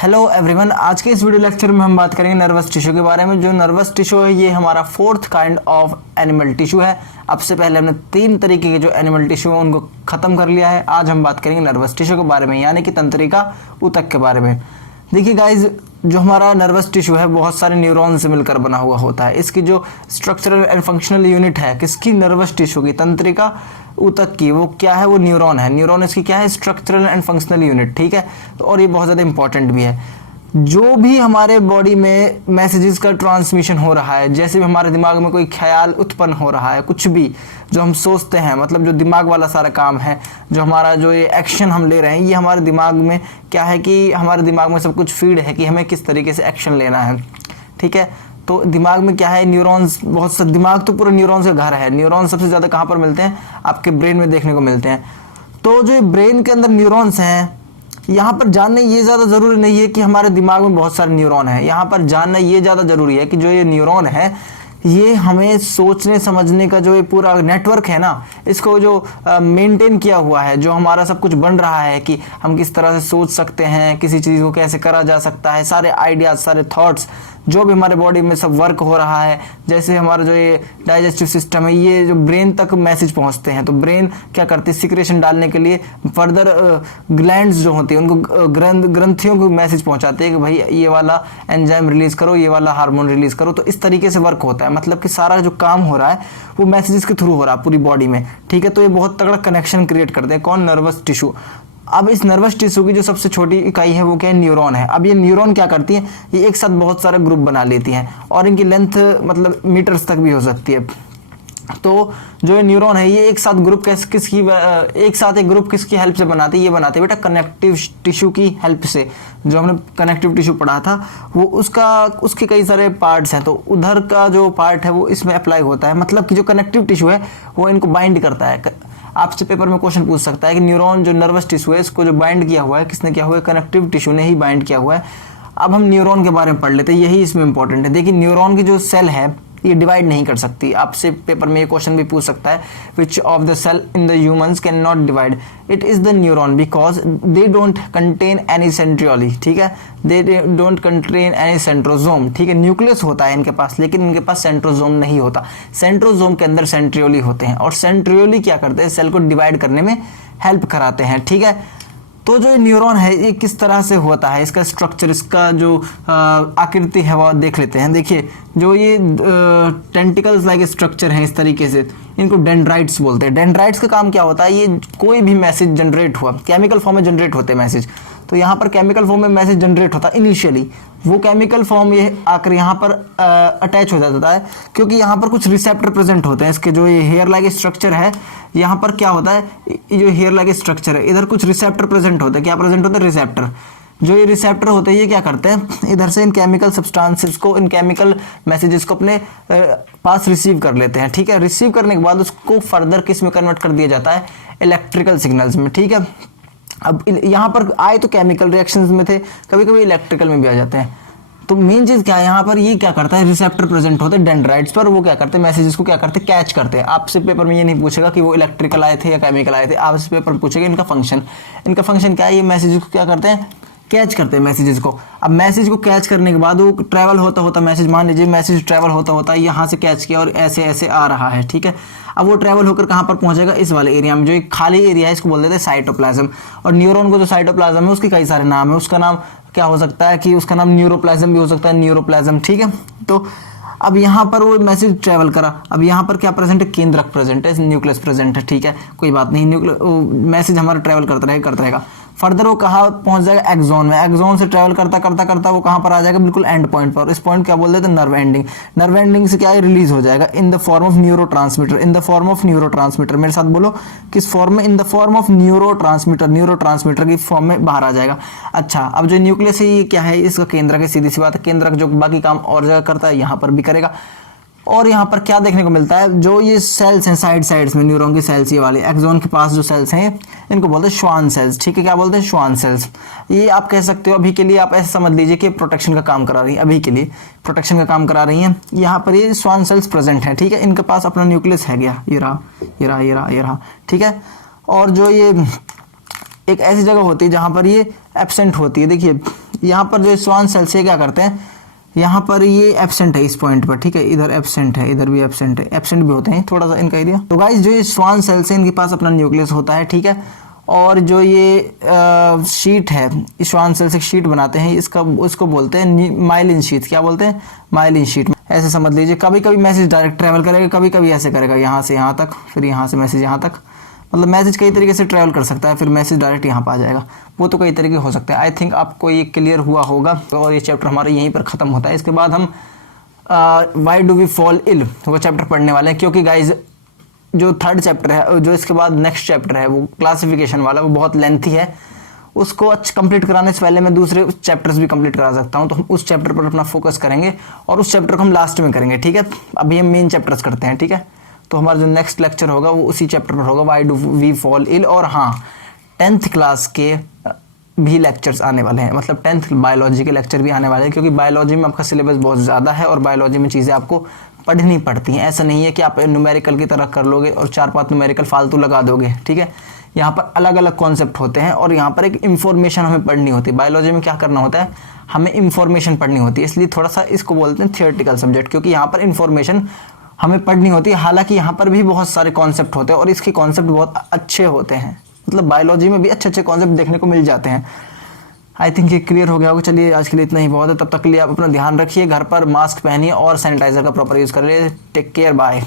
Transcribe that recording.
Hello everyone, आज के इस वीडियो लेक्चर में हम बात करेंगे नर्वस टिश्यू के बारे में। जो नर्वस टिश्यू है ये हमारा fourth kind of animal tissue है। अब से पहले हमने 3 तरीके के जो एनिमल टिश्यू है उनको खत्म कर लिया है। आज हम बात करेंगे नर्वस टिश्यू के बारे में, यानी कि तंत्रिका ऊतक के बारे में। देखिए गाइज, जो हमारा नर्वस टिश्यू है बहुत सारे न्यूरॉन से मिलकर बना हुआ होता है। इसकी जो स्ट्रक्चरल एंड फंक्शनल यूनिट है किसकी, नर्वस टिश्यू की, तंत्रिका ऊतक की, वो क्या है, वो न्यूरॉन है। न्यूरॉन इसकी क्या है, स्ट्रक्चरल एंड फंक्शनल यूनिट, ठीक है। तो और ये बहुत ज़्यादा इंपॉर्टेंट भी है। जो भी हमारे बॉडी में मैसेजेस का ट्रांसमिशन हो रहा है, जैसे भी हमारे दिमाग में कोई ख्याल उत्पन्न हो रहा है, कुछ भी जो हम सोचते हैं, मतलब जो दिमाग वाला सारा काम है, जो हमारा जो ये एक्शन हम ले रहे हैं, ये हमारे दिमाग में क्या है कि हमारे दिमाग में सब कुछ फीड है कि हमें किस तरीके से एक्शन लेना है, ठीक है। तो दिमाग में क्या है, न्यूरॉन्स, बहुत सा दिमाग तो पूरा न्यूरॉन्स का घर है। न्यूरॉन सबसे ज़्यादा कहाँ पर मिलते हैं, आपके ब्रेन में देखने को मिलते हैं। तो जो ब्रेन के अंदर न्यूरॉन्स हैं, यहाँ पर जानना ये ज़्यादा ज़रूरी नहीं है कि हमारे दिमाग में बहुत सारे न्यूरॉन हैं। यहाँ पर जानना ये ज़्यादा ज़रूरी है कि जो ये न्यूरॉन है ये हमें सोचने समझने का जो ये पूरा नेटवर्क है ना, इसको जो मेंटेन किया हुआ है, जो हमारा सब कुछ बन रहा है कि हम किस तरह से सोच सकते हैं, किसी चीज़ को कैसे करा जा सकता है, सारे आइडियाज, सारे थॉट्स, जो भी हमारे बॉडी में सब वर्क हो रहा है। जैसे हमारा जो ये डाइजेस्टिव सिस्टम है, ये जो ब्रेन तक मैसेज पहुंचते हैं, तो ब्रेन क्या करती है, सिक्रेशन डालने के लिए फर्दर ग्लैंड्स जो होती है उनको ग्रंथियों को मैसेज पहुंचाते हैं कि भाई ये वाला एंजाइम रिलीज करो, ये वाला हार्मोन रिलीज करो। तो इस तरीके से वर्क होता है, मतलब कि सारा जो काम हो रहा है वो मैसेजेस के थ्रू हो रहा है पूरी बॉडी में, ठीक है। तो ये बहुत तगड़ा कनेक्शन क्रिएट करते हैं, कौन, नर्वस टिश्यू। अब इस नर्वस टिश्यू की जो सबसे छोटी इकाई है वो क्या है, न्यूरॉन है। अब ये न्यूरॉन क्या करती है, ये एक साथ बहुत सारे ग्रुप बना लेती हैं और इनकी लेंथ मतलब मीटर्स तक भी हो सकती है। तो जो ये न्यूरॉन है ये एक साथ ग्रुप किसकी एक साथ एक ग्रुप किसकी हेल्प से बनाते हैं, ये बनाते हैं बेटा कनेक्टिव टिश्यू की हेल्प से। जो हमने कनेक्टिव टिश्यू पढ़ा था वो उसके कई सारे पार्ट्स हैं, तो उधर का जो पार्ट है वो इसमें अप्लाई होता है। मतलब कि जो कनेक्टिव टिश्यू है वो इनको बाइंड करता है। आपसे पेपर में क्वेश्चन पूछ सकता है कि न्यूरॉन जो नर्वस टिश्यू है इसको जो बाइंड किया हुआ है किसने किया हुआ है, कनेक्टिव टिश्यू ने ही बाइंड किया हुआ है। अब हम न्यूरॉन के बारे में पढ़ लेते हैं, यही इसमें इंपॉर्टेंट है। देखिए, न्यूरॉन की जो सेल है ये डिवाइड नहीं कर सकती। आपसे पेपर में ये क्वेश्चन भी पूछ सकता है, which of the cell in the humans can not divide, it is the neuron because they don't contain any centrioles, ठीक है, they don't contain any centrosome, ठीक है। न्यूक्लियस होता है इनके पास, लेकिन इनके पास सेंट्रोजोम नहीं होता। सेंट्रोजोम के अंदर सेंट्रियोली होते हैं और सेंट्रियोली क्या करते हैं, सेल को डिवाइड करने में हेल्प कराते हैं, ठीक है। तो जो न्यूरॉन है ये किस तरह से होता है, इसका स्ट्रक्चर, इसका जो आकृति है वो देख लेते हैं। देखिए, जो ये टेंटिकल्स लाइक स्ट्रक्चर है इस तरीके से, इनको डेंड्राइट्स बोलते हैं। डेंड्राइट्स का काम क्या होता है, ये कोई भी मैसेज जनरेट हुआ, केमिकल फॉर्म में जनरेट होते हैं मैसेज। तो यहाँ पर केमिकल फॉर्म में मैसेज जनरेट होता है इनिशियली, वो केमिकल फॉर्म ये आकर यहाँ पर अटैच हो जाता है, क्योंकि यहाँ पर कुछ रिसेप्टर प्रेजेंट होते हैं। इसके जो ये हेयर लाइक स्ट्रक्चर है, यहाँ पर क्या होता है, ये जो हेयर लाइक स्ट्रक्चर है इधर कुछ रिसेप्टर प्रेजेंट होते हैं। क्या प्रेजेंट होते हैं, रिसेप्टर। जो ये रिसेप्टर होते हैं ये क्या करते हैं, इधर से इन केमिकल सब्सटेंसेस को, इन केमिकल मैसेजेस को अपने पास रिसीव कर लेते हैं, ठीक है। रिसीव करने के बाद उसको फर्दर किस में कन्वर्ट कर दिया जाता है, इलेक्ट्रिकल सिग्नल्स में, ठीक है। अब यहाँ पर आए तो केमिकल रिएक्शंस में थे, कभी कभी इलेक्ट्रिकल में भी आ जाते हैं। तो मेन चीज क्या है, यहाँ पर ये क्या करता है, रिसेप्टर प्रेजेंट होते हैं डेंड्राइट्स पर, वो क्या करते हैं, मैसेजेस को क्या करते हैं, कैच करते हैं। आपसे पेपर में ये नहीं पूछेगा कि वो इलेक्ट्रिकल आए थे या केमिकल आए थे, आपसे पेपर में पूछेगा इनका फंक्शन क्या है। ये मैसेजेस को क्या करते हैं, कैच करते हैं मैसेजेस को। अब मैसेज को कैच करने के बाद वो ट्रैवल होता होता मैसेज, मान लीजिए मैसेज ट्रैवल होता होता यहाँ से कैच किया और ऐसे ऐसे आ रहा है, ठीक है। अब वो ट्रैवल होकर कहाँ पर पहुंचेगा, इस वाले एरिया में, जो एक खाली एरिया है इसको बोल देते हैं साइटोप्लाज्म। और न्यूरॉन को जो साइटोप्लाज्म है उसके कई सारे नाम है, उसका नाम क्या हो सकता है कि उसका नाम न्यूरोप्लाज्म भी हो सकता है, न्यूरोप्लाज्म, ठीक है। तो अब यहाँ पर वो मैसेज ट्रैवल करा, अब यहाँ पर क्या प्रेजेंट है, केंद्रक प्रेजेंट है, न्यूक्लियस प्रेजेंट है, ठीक है, कोई बात नहीं, मैसेज हमारा ट्रैवल करता रहेगा। फर्दर वो कहाँ पहुंच जाएगा, एक्सोन में। एक्सोन से ट्रैवल करता करता करता वो कहाँ पर आ जाएगा, बिल्कुल एंड पॉइंट पर। इस पॉइंट क्या बोल देते हैं, नर्व एंडिंग। नर्व एंडिंग से क्या है, रिलीज हो जाएगा in the form of neurotransmitter. In the form of neurotransmitter, मेरे साथ बोलो, किस फॉर्म में, in the form of neurotransmitter. Neurotransmitter की फॉर्म में बाहर आ जाएगा। अच्छा, अब जो न्यूक्लियस है ये क्या है, इसका केंद्रक है, सीधी सी बात है। केंद्रक जो बाकी काम और जगह करता है यहाँ पर भी करेगा। और यहाँ पर क्या देखने को मिलता है, जो ये सेल्स हैं साइड्स में, न्यूरॉन की सेल्स, ये वाले एक्सोन के पास जो सेल्स हैं इनको बोलते हैं श्वान सेल्स, ठीक है। क्या बोलते हैं, श्वान सेल्स। ये आप कह सकते हो, अभी के लिए आप ऐसे समझ लीजिए कि प्रोटेक्शन का काम करा रही है, अभी के लिए प्रोटेक्शन का काम करा रही हैं। यहाँ पर ये श्वान सेल्स प्रेजेंट हैं, ठीक है। इनके पास अपना न्यूक्लियस है, गया ये रहा, ठीक है। और जो ये एक ऐसी जगह होती है जहाँ पर ये एब्सेंट होती है, देखिए यहाँ पर जो स्वान सेल से क्या करते हैं, यहाँ पर ये एब्सेंट है इस पॉइंट पर, ठीक है, इधर एब्सेंट है, इधर भी एब्सेंट है, एब्सेंट भी होते हैं थोड़ा सा इनका एरिया। तो गाइस जो ये स्वान सेल से इनके पास अपना न्यूक्लियस होता है, ठीक है, और जो ये शीट है, स्वान सेल से शीट बनाते हैं, उसको बोलते हैं माइलिन शीट। क्या बोलते हैं? Myelin sheath. ऐसे समझ लीजिए, कभी कभी मैसेज डायरेक्ट ट्रैवल करेगा, कभी कभी ऐसे करेगा, यहाँ से यहाँ तक, फिर यहाँ से मैसेज यहाँ तक, मतलब मैसेज कई तरीके से ट्रैवल कर सकता है, फिर मैसेज डायरेक्ट यहाँ पर आ जाएगा। वो तो कई तरीके हो सकते हैं। आई थिंक आपको ये क्लियर हुआ होगा, और ये चैप्टर हमारा यहीं पर ख़त्म होता है। इसके बाद हम why do we fall ill वो चैप्टर पढ़ने वाले हैं, क्योंकि गाइज जो थर्ड चैप्टर है, जो इसके बाद नेक्स्ट चैप्टर है, वो क्लासिफिकेशन वाला, वो बहुत लेंथी है। उसको कंप्लीट कराने से पहले मैं दूसरे चैप्टर्स भी कंप्लीट करा सकता हूँ, तो हम उस चैप्टर पर अपना फोकस करेंगे और उस चैप्टर को हम लास्ट में करेंगे, ठीक है। अभी हम मेन चैप्टर्स करते हैं, ठीक है। तो हमारा जो नेक्स्ट लेक्चर होगा वो उसी चैप्टर पर होगा, why do we fall ill. और हाँ, 10th क्लास के भी लेक्चर्स आने वाले हैं, मतलब 10th बायोलॉजी के लेक्चर भी आने वाले हैं, क्योंकि बायोलॉजी में आपका सिलेबस बहुत ज़्यादा है और बायोलॉजी में चीज़ें आपको पढ़नी पड़ती हैं। ऐसा नहीं है कि आप न्यूमेरिकल की तरह कर लोगे और 4-5 न्यूमेरिकल फालतू लगा दोगे, ठीक है। यहाँ पर अलग अलग कॉन्सेप्ट होते हैं और यहाँ पर एक इन्फॉर्मेशन हमें पढ़नी होती है। बायोलॉजी में क्या करना होता है, हमें इन्फॉर्मेशन पढ़नी होती है, इसलिए थोड़ा सा इसको बोलते हैं थियोरेटिकल सब्जेक्ट, क्योंकि यहाँ पर इन्फॉर्मेशन हमें पढ़नी होती है। हालांकि यहाँ पर भी बहुत सारे कॉन्सेप्ट होते हैं और इसके कॉन्सेप्ट बहुत अच्छे होते हैं, मतलब बायोलॉजी में भी अच्छे अच्छे कॉन्सेप्ट देखने को मिल जाते हैं। आई थिंक ये क्लियर हो गया होगा। चलिए आज के लिए इतना ही बहुत है, तब तक के लिए आप अपना ध्यान रखिए, घर पर मास्क पहनिए और सैनिटाइजर का प्रॉपर यूज़ करिए। Take care, bye.